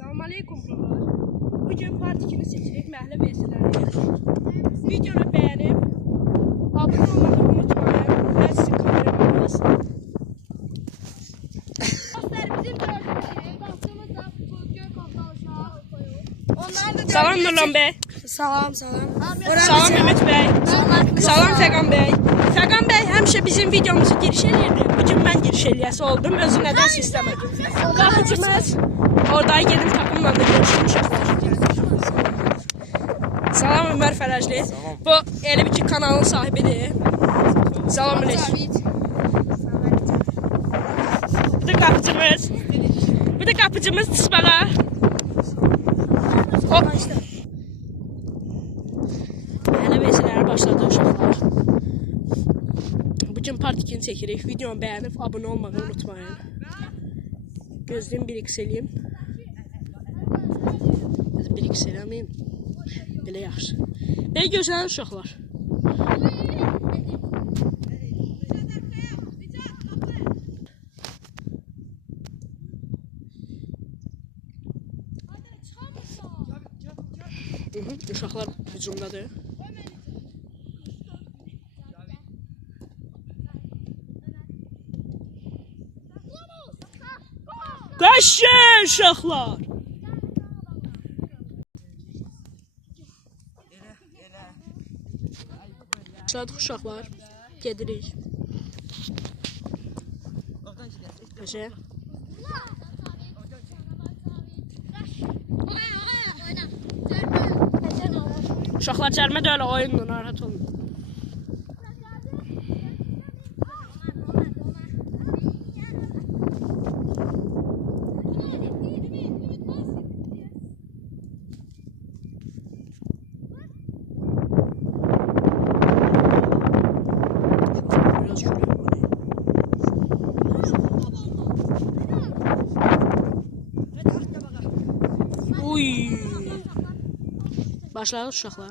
Salam aleykum. Bugün part 2'ni seçerek məhlə versiyaları. Videonu beğenip abone olmayı unutmayın. Ben sizin kameramanınız. Salam Nurlan Bey. Salam. Salam Ümit Bey. Salam Fəqan Bey. Fəqan Bey həmişə bizim videomuzu giriş edirdi. Bugün mən giriş eləyəsi oldum. Özü nədən istəmədim. Qapıcımız orada yeni takımla da görüşmüşük. Salam Ömər Fərəcli. Bu elə bir ki kanalın sahibidir. Salam Ümit. Bu da qapıcımız. Bu da qapıcımız Tisbağa. Hop. Məhlə versiyaları başladı uşaqlar. Bugün part 2'ni çəkirik. Videonu bəyənib abunə olmağı unutmayın. Gözlüyüm 1x eləyim. 1x eləməyim. Belə yaxşı. Belə gözlənir uşaqlar. Uşaqlar hücumdadır. Qaşın uşaqlar. Başladıq uşaqlar. Gedirik. Qaşın. Uşaqlar cərmə də öyle oyundur, narahat olun. Uy. Başladık uşaqlar.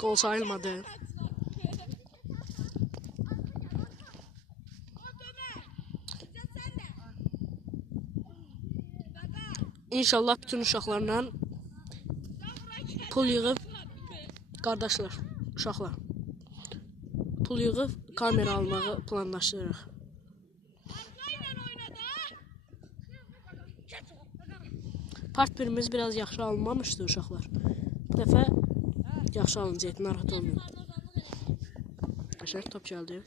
Gol sayılmadı. İnşallah bütün uşaqlarla pul yığıb qardaşlar, uşaqlar pul yığıb kamera almağı planlaşdırırıq. Part 1'imiz biraz yaxşı alınmamışdı uşaqlar. Bu dəfə yaxşı alınacaq, narahat olmayın. Qəşəng top gəldi.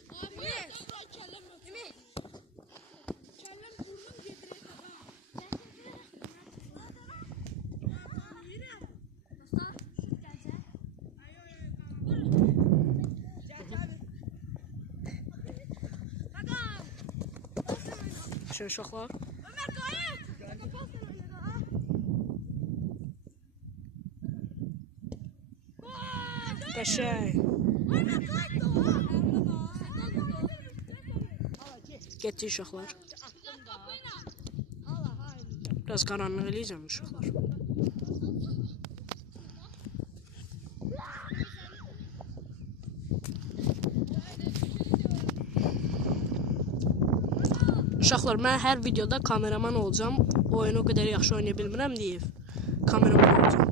Şöyle uşaqlar. Qəşəng. Getdi uşaqlar. Biraz qaranlıq eləyəcəm uşaqlar. Uşaqlar, mən hər videoda kameraman olacağım. Oyunu o qədər yaxşı oynaya bilmirəm deyib. Kameraman olacağım.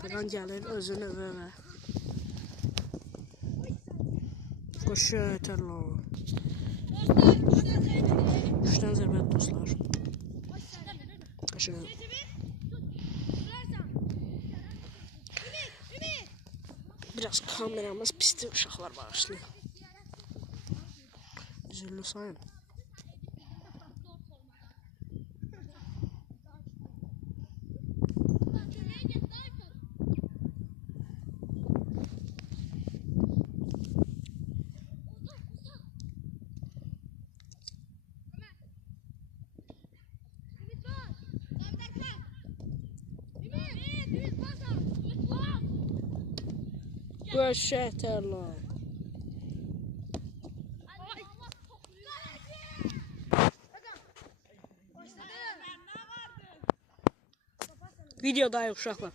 Fəqan gəlir özünü və qoşu ötərlər. 3-dən zərbət dostlar. Qəşəng. Biraz kameramız pisdir uşaqlar, bağışlayın. Üzürlü sayın. Göşəterlər. Videodayıq uşaqlar.